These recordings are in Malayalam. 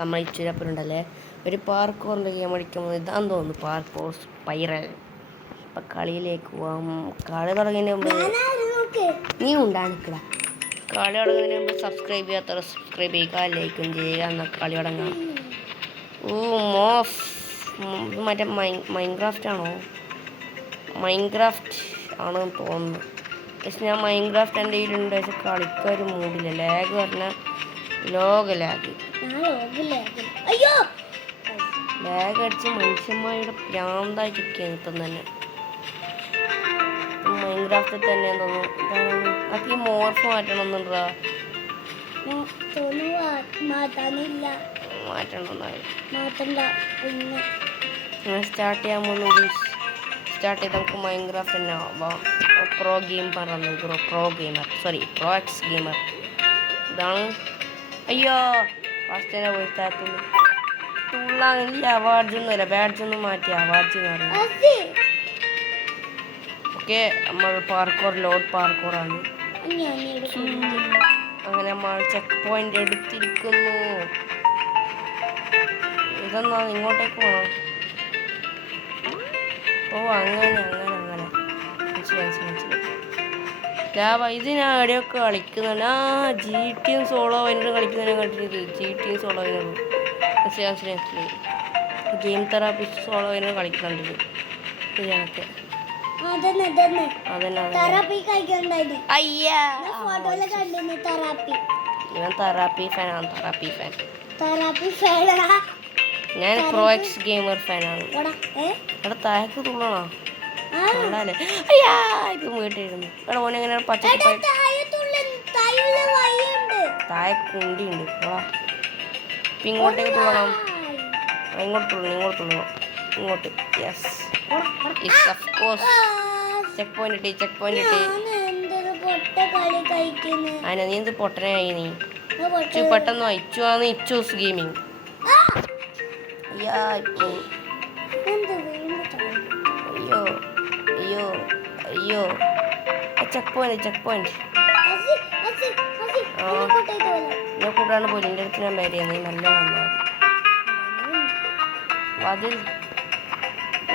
നമ്മൾ ഇച്ചിരപ്പുണ്ടല്ലേ ഒരു പാർക്കോറിൻ്റെ ഗെയിം കളിക്കുമ്പോൾ ഇതാന്ന് തോന്നുന്നു പാർക്കോർ സ്പൈറൽ. ഇപ്പം കളിയിലേക്ക് പോവാം. കളി തുടങ്ങിയതിന് മുമ്പ് നീ ഉണ്ടാണിക്കട. കളി തുടങ്ങുന്നതിന് മുമ്പ് സബ്സ്ക്രൈബ് ചെയ്യാത്തവർ സബ്സ്ക്രൈബ് ചെയ്യുക, ലൈക്കും ചെയ്യുക. എന്നാൽ കളി തുടങ്ങാം. മോഫ് ഇത് മറ്റേ മൈൻക്രാഫ്റ്റ് ആണോ? മൈൻക്രാഫ്റ്റ് ആണെന്ന് തോന്നുന്നു. പക്ഷെ ഞാൻ മൈൻക്രാഫ്റ്റ് എൻ്റെ കയ്യിലുണ്ട്, പക്ഷെ കളിക്കാൻ ഒരു മൂടില്ല. ലാഗ് പറഞ്ഞാൽ ലാഗ് അടിച്ച് മനുഷ്യന്മാരുടെ പ്രാന്തായിട്ടിരിക്കുകയാണ് ഇപ്പം തന്നെ. മൈൻക്രാഫ്റ്റിൽ തന്നെയാന്ന് തോന്നുന്നു. അപ്പം ഈ മോർഫ് മാറ്റണമെന്നുണ്ടാ സ്റ്റാർട്ട് ചെയ്യാൻ പോകുന്നു. സ്റ്റാർട്ട് ചെയ്ത് നമുക്ക് മൈൻക്രാഫ്റ്റ് തന്നെ ആവാം. Pro gamer pro X gamer ഇതാണ്. അയ്യോ ഫസ്റ്റ് തന്നെ പോയി താത്തുള്ളൂ. തുള്ളാനില്ല. അവാർഡ്സൊന്നുമില്ല, ബാഡ്സൊന്നും മാറ്റി അവാർഡ്സ് എന്ന് പറയും. ഓക്കെ, നമ്മൾ ലോഡ് പാർക്കോറാണ്. അങ്ങനെ നമ്മൾ ചെക്ക് പോയിന്റ് എടുത്തിരിക്കുന്നു. ഇതെന്നാ ഇങ്ങോട്ടേക്ക് പോകണം. അങ്ങനെ ഇത് ഞാൻ എവിടെയൊക്കെ കളിക്കുന്നുണ്ട്. GTA സോളോ അതിനോട് കളിക്കുന്നതിനെ കണ്ടിട്ട് GTA സോളോ അതിനോട് മനസ്സിലായി. ഗെയിം തെറാപ്പിസ്റ്റ് സോളോ അതിനോട് കളിക്കുന്നുണ്ട്. ഇതിനൊക്കെ ഞാൻ തെറാപ്പി ഫാനാണ്. ഞാൻ പ്രോ എക്സ് ഗെയിമർ ഫാനാണ്. അവിടെ താഴേക്ക് തുള്ളണോ? ഇത് വീട്ടിലിരുന്നു. എടാ ഓനെ എങ്ങനെ പച്ചക്കറി താഴെ കുണ്ടിയുണ്ട്. ഇങ്ങോട്ടേക്ക് തുള്ളണം. ഇങ്ങോട്ട് തുള്ളണം. ഇങ്ങോട്ട്. Yes of course. Check point ഇട്ടി. അതിനാ നീ എന്ത് പൊട്ടനായി? നീ പെട്ടെന്ന് വായിച്ചു ഇച്ചൂസ് ഗെയിമിങ്. അയ്യോ ചെക്ക് പോയിന്റ് ഞാൻ കൂട്ടാണ് പോലും. എൻ്റെ അടുത്ത് ഞാൻ പേര് ചെയ്യുന്നത് നല്ല നന്നായി. അതിൽ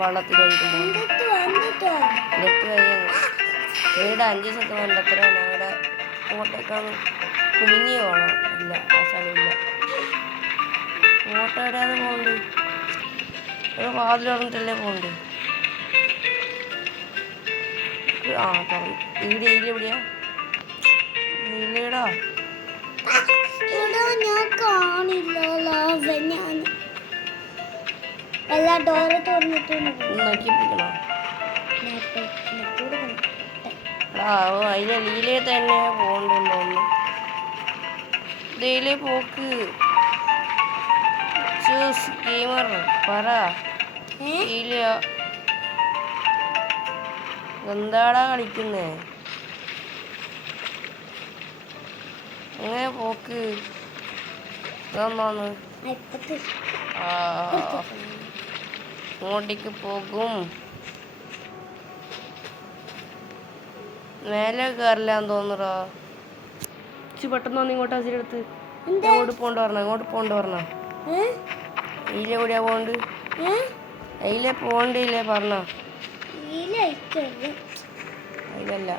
വള്ളത്തിൽ കഴിക്കുമ്പോൾ വീട് 5 ദിവസത്തെ വേണ്ടത്രയാണ്. അവിടെ അങ്ങോട്ടേക്കാണ് കുഞ്ഞി വേണം. ഇല്ല, ആ സ്ഥലമില്ല. അങ്ങോട്ട് എവിടെയാണ് പോകണ്ട്? ഇവിടെ വാതിൽ തുറന്നിട്ടല്ലേ പോകണ്ട്. തുറന്നു. എവിടെയാ? ഇല്ലടാ, ഞാൻ കാണില്ല. എല്ലാ ഡോറ് തുറന്നിട്ടുണ്ട്. നോക്കി പിടിക്കണോ? അതിലെ ലീലയെ തന്നെ പോകണ്ടെന്ന്. ഇതിലെ പോക്ക് ചൂസ് ഗെയിമർ പറ. ലീല എന്താടാ കളിക്കുന്നേ? അങ്ങനെ പോക്ക് ഇതൊന്നാണ്. ഇങ്ങോട്ടേക്ക് പോകും. മേലെ കയറില്ലാന്ന് തോന്നുറാ. പെട്ടെന്ന് വന്ന് ഇങ്ങോട്ട് അതിലെടുത്ത് ഇങ്ങോട്ട് പോണ്ട് പറഞ്ഞ ഇതിലെ എവിടെയാ പോണ്ട്? അതിലെ പോണ്ടില്ലേ പറഞ്ഞ? അതിലല്ല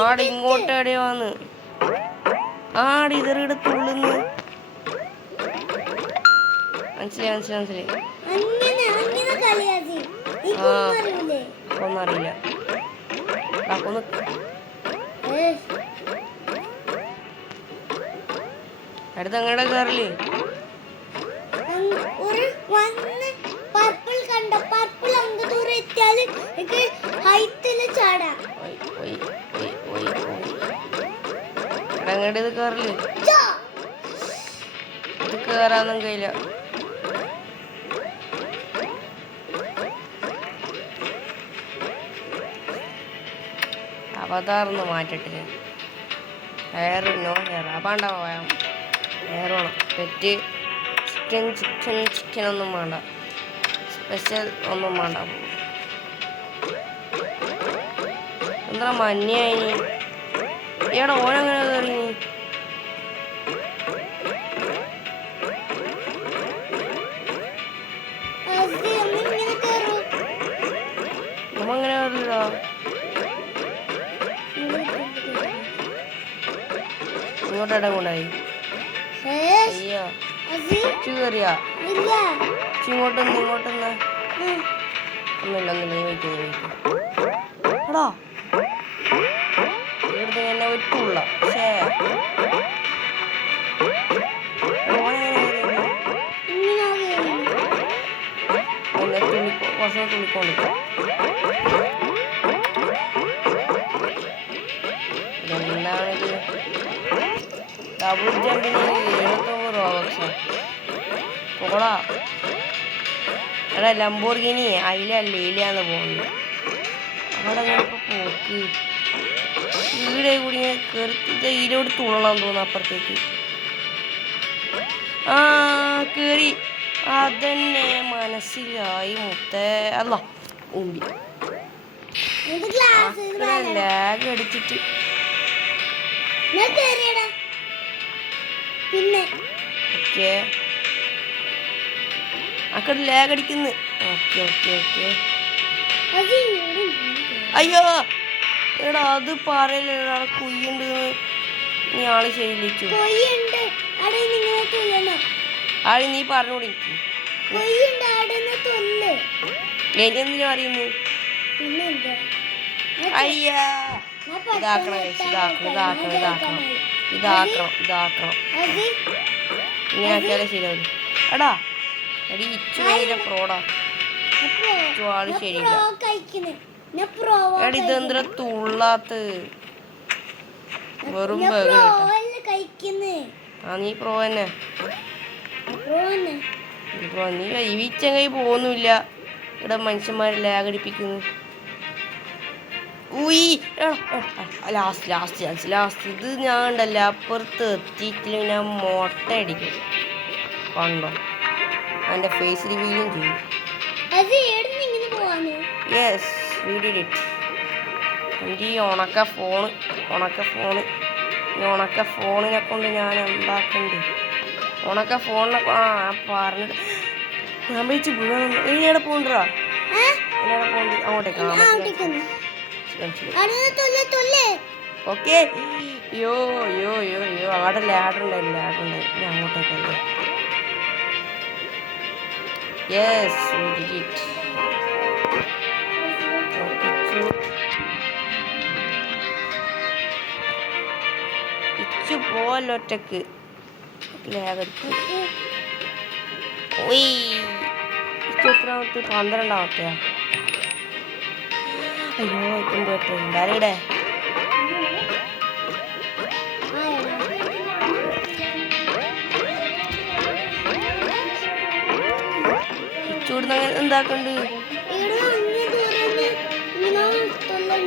ആടെ ഇങ്ങോട്ട് എവിടെയോ വന്ന് ഇതറിയുടെ തുള്ളുന്നു. മനസ്സിലായി. ഒന്നും അറിയില്ല. അടുത്ത് അങ്ങടെ കയറില്ലേ? അങ്ങടെ ഇത് കയറില്ലേ? ഇത് കയറാന്നും കഴിയില്ല. അവതാറൊന്ന് മാറ്റിട്ടില്ല. ഹെയർ നോ ഹെയർ അപ്പാണ്ട പോയാൽ ഹെയർ വേണം. പെറ്റ് ചിക്കൻ ഒന്നും വേണ്ട. സ്പെഷ്യൽ ഒന്നും വേണ്ട. എന്താ മഞ്ഞായി എടാ ഓനെങ്ങനെ കയറി നമ്മങ്ങനെ കയറില്ലോ ഇങ്ങോട്ടെ കൊണ്ടായി അയ്യോ കയറിയാ ഇങ്ങോട്ടൊന്ന് ഒന്നുമില്ല നീ എടാ ഇവിടുന്ന് എന്നെ വിട്ടുള്ള പക്ഷേ കുറച്ച് തുള്ളിക്കൊണ്ട് എന്താണിത് ഡബിൾ ജമ്പിന് 79 റോബക്സ് പോടാ എടാ ലംബോർഗിനി അതിലല്ല ഇതിലാന്ന് പോകുന്നത് അവിടെ ഇപ്പൊ പോക്ക് ഈടെ കൂടി ഞാൻ കയറി ഇതിലോട്ട് തുള്ളാൻ തോന്നുന്നു അപ്പുറത്തേക്ക് ആ കയറി അതന്നെ മനസ്സിലായി മുത്തേ അല്ല ഉമ്പി ലാഗ് അടിച്ചിട്ട് പിന്നെ ഓക്കെ അക്കടെ ലാഗ് അടിക്കുന്നു ഓക്കെ ഓക്കെ ഓക്കെ അയ്യോ എടാ അത് പറയല്ലേ ഒരാളെ കുയ്യുണ്ട് നീ ആള് ശരിയിച്ചു ആള് നീ പറഞ്ഞോടി എനിക്ക് എന്തിനു പറയുന്നു അയ്യാ ഇതാക്കണം ഇതാക്കണം ഇതാക്കണം ഇതാക്കണം ഇതാക്കണം ഇങ്ങനെ ആക്കിയാലേ ശരിയാവും എടാ എടി ഇച്ചു ഭയങ്കര പ്രോടാ ഇച്ചു ആള് ശരിയില്ല എടി ഇതെന്താ തുള്ളാത്ത വെറും ആ നീ പ്രോ തന്നെ നീ വീച്ചങ്ങൈ പോകുന്നില്ല ഇവിടെ മനുഷ്യന്മാരെ ലാഗടിപ്പിക്കുന്നു ലാസ്റ്റ് ഇത് ഞാൻ ഉണ്ടല്ല അപ്പുറത്ത് എത്തിയിട്ടില്ല ഞാൻ മൊട്ട അടിക്കും കണ്ടോ എൻ്റെ ഫേസ് റിവീലും ചെയ്യും യെസ് വി ഡിഡ് ഇറ്റ് എൻ്റെ ഈ ഉണക്ക ഫോണിനെ കൊണ്ട് ഞാൻ എന്താക്കണ്ട് ഉണക്ക ഫോണിനെ പറഞ്ഞിട്ട് ഞാൻ വിളിച്ച് വീഴുന്നു ഇനി എവിടെ പോണ്ടാ എവിടെ പോണ്ട് അങ്ങോട്ടേക്ക് ഓക്കെ യോ യോ യോ യോ അവിടെ ലാഡുണ്ടായി ഞാൻ അങ്ങോട്ടേക്കല്ലേ yes we did it Ichu പോവല്ലോ ഒറ്റക്ക് ലാഗടിക്കും ഇച്ചു എത്രാമത്തെ 12ാമത്തെയാ അയ്യോ ഇപ്പം പോയിട്ട് എന്തായാലും ഇവിടെ ഇച്ചൂടുന്ന എന്താക്കണ്ട്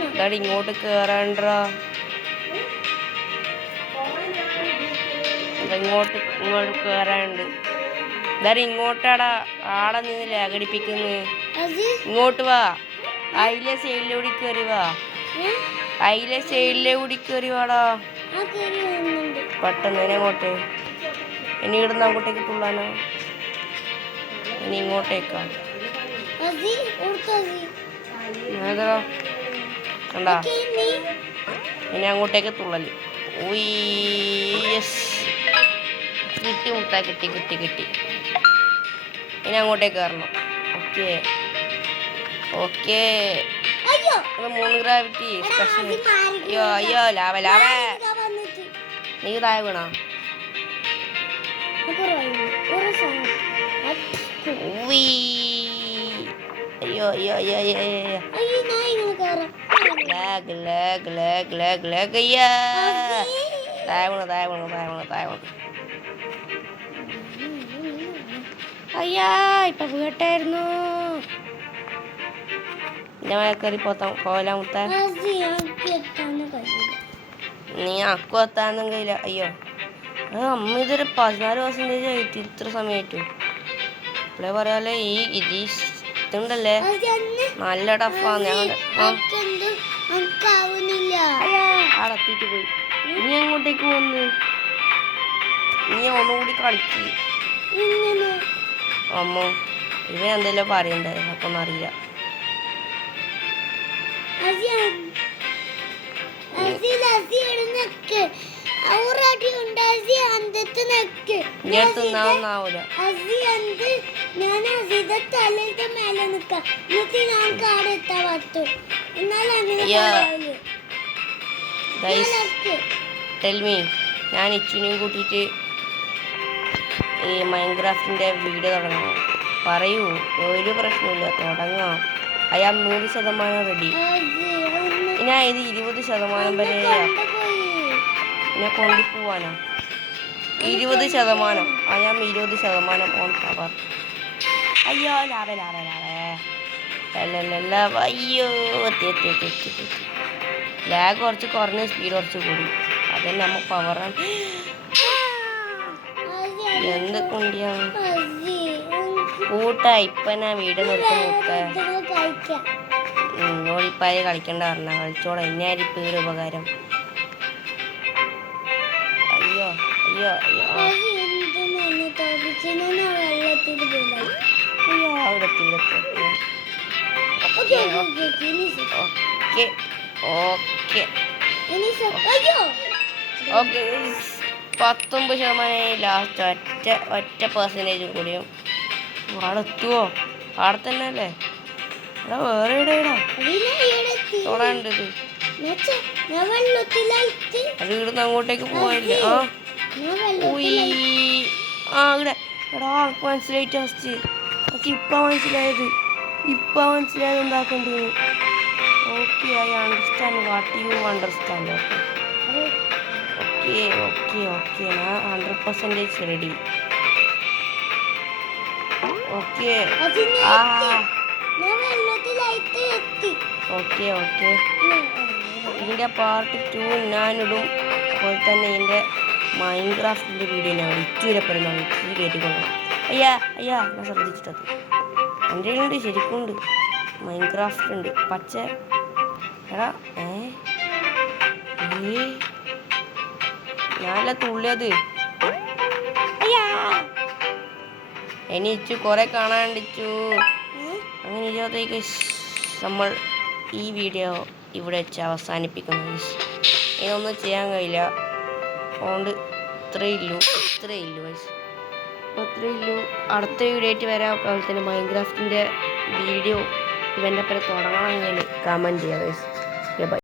ഇതാടി ഇങ്ങോട്ട് കേറാണ്ടാ ഇങ്ങോട്ട് കേറാണ്ട് ഇതാ ഇങ്ങോട്ടാടാ ആടെ നിന്ന് ലാഗടിപ്പിക്കുന്നു ഇങ്ങോട്ട് വാ അതിലെ സൈഡിലൂടെ കയറി വാ അതിലെ സൈഡിലൂടെ കയറി വാടാ പെട്ടെന്ന് ഇനി അങ്ങോട്ട് ഇനി ഇവിടുന്ന് അങ്ങോട്ടേക്ക് തുള്ളാനോ ഇനി ഇങ്ങോട്ടേക്കാ ഏതാ കണ്ടാ ഇനി അങ്ങോട്ടേക്ക് തുള്ളല് കിട്ടി മുട്ട കിട്ടി ഇനി അങ്ങോട്ടേക്ക് കയറണം ഓക്കെ ഓക്കെ 3 ഗ്രാവിറ്റി സ്പെഷ്യൽ അയ്യോ ലാവ നീ താഴെ വീണോ അയ്യോ അയ്യോ അയ്യോ ലാഗ് അയ്യാ താഴെ വീണു അയ്യാ ഇപ്പൊ വീട്ടായിരുന്നു എൻ്റെ മഴ കയറി കോലാമുത്ത നീ അക്കു എത്താനും കഴിയില്ല അയ്യോ അമ്മ ഇതൊരു 14% ആയിട്ട് ഇത്ര സമയമായിട്ടു ഇപ്പോഴേ പറയാല്ലേ ഈ ഇതുണ്ടല്ലേ നല്ല ടഫാണ് ഞങ്ങളുടെ നിർത്തിയിട്ട് പോയി. നീ അങ്ങോട്ടേക്ക് വന്ന് നീ ഒന്നുകൂടി കളിക്ക്. അമ്മ ഇവൻ എന്തെല്ലോ പറയണ്ടേ, അപ്പൊ ഒന്നും അറിയില്ല. ഞാൻ ഇച്ചിനെയും കൂട്ടിയിട്ട് ഈ മൈൻക്രാഫ്റ്റിന്റെ വീഡിയോ തുടങ്ങാം. പറയൂ, ഒരു പ്രശ്നമില്ല, തുടങ്ങാം. അയാൾ 100% റെഡി. ഞാൻ ഇത് 20% വരെ ഞാൻ കൊണ്ടുപോവാനോ? 20%. അയാൾ 20% ഓൺ പവർ. അയ്യോ ലാഭ അയ്യോ ലാഗ് കുറച്ച് കുറഞ്ഞ സ്പീഡ് കുറച്ച് കൂടി. അതന്നെ നമ്മ പവറാണ്. എന്ത് കൊണ്ടിയാണ് കൂട്ട ഇപ്പനാ വീട് നിർത്തി മുട്ട നോളിപ്പായ കളിക്കണ്ട പറഞ്ഞ കളിച്ചോളാം. എന്നായിരിക്കും ഇപ്പം ഒരു ഉപകാരം. അയ്യോ അയ്യോ അയ്യോ ഓക്കെ 19% ലാസ്റ്റ് ഒറ്റ പെർസെൻറ്റേജ് കൂടിയും അവിടെ എത്തുവോ? അവിടെ തന്നെ അല്ലേ? എടാ വേറെ ഇടയിടാ തോടാണ്ട് ഇത്. അത് ഇവിടുന്ന് അങ്ങോട്ടേക്ക് പോയില്ലേ? ഇവിടെ എടാ മനസ്സിലായിട്ട് ഫസ്റ്റ് എനിക്ക് ഇപ്പം മനസ്സിലായത് എന്താക്കേണ്ടത്. Okay I understand what you understand. Okay ഞാൻ 100% റെഡി. ഓക്കെ ഇതിൻ്റെ പാർട്ട് 2 ഞാനിടും. അതുപോലെ തന്നെ ഇതിൻ്റെ മൈൻക്രാഫ്റ്റിൻ്റെ വീഡിയോ ഞാൻ ഇച്ചൂരപ്പെടുന്നതാണ്. ഇച്ചിരി കയറ്റിക്കൊള്ളണം. അയ്യാ ഞാൻ ശ്രദ്ധിച്ചിട്ടത് എൻ്റെ ഉണ്ട്, ശരിക്കുണ്ട്. മൈൻക്രാഫ്റ്റ് ഉണ്ട് പച്ച. എടാ ഞാനല്ല തുള്ളിയത്. ഇനി ഇച്ചു കുറെ കാണാണ്ടിച്ചു. അങ്ങനെ 20 നമ്മൾ ഈ വീഡിയോ ഇവിടെ വെച്ച് അവസാനിപ്പിക്കുന്നു. ഇതൊന്നും ചെയ്യാൻ കഴിയില്ല. അതുകൊണ്ട് ഇത്രയേ ഇല്ലു. അടുത്ത വീഡിയോ ആയിട്ട് വരാം. അതുപോലെ തന്നെ മൈൻക്രാഫ്റ്റിൻ്റെ വീഡിയോ ഇവൻ്റെ ഒപ്പം തുടങ്ങണമെങ്കിൽ കമൻറ്റ് ചെയ്യാം.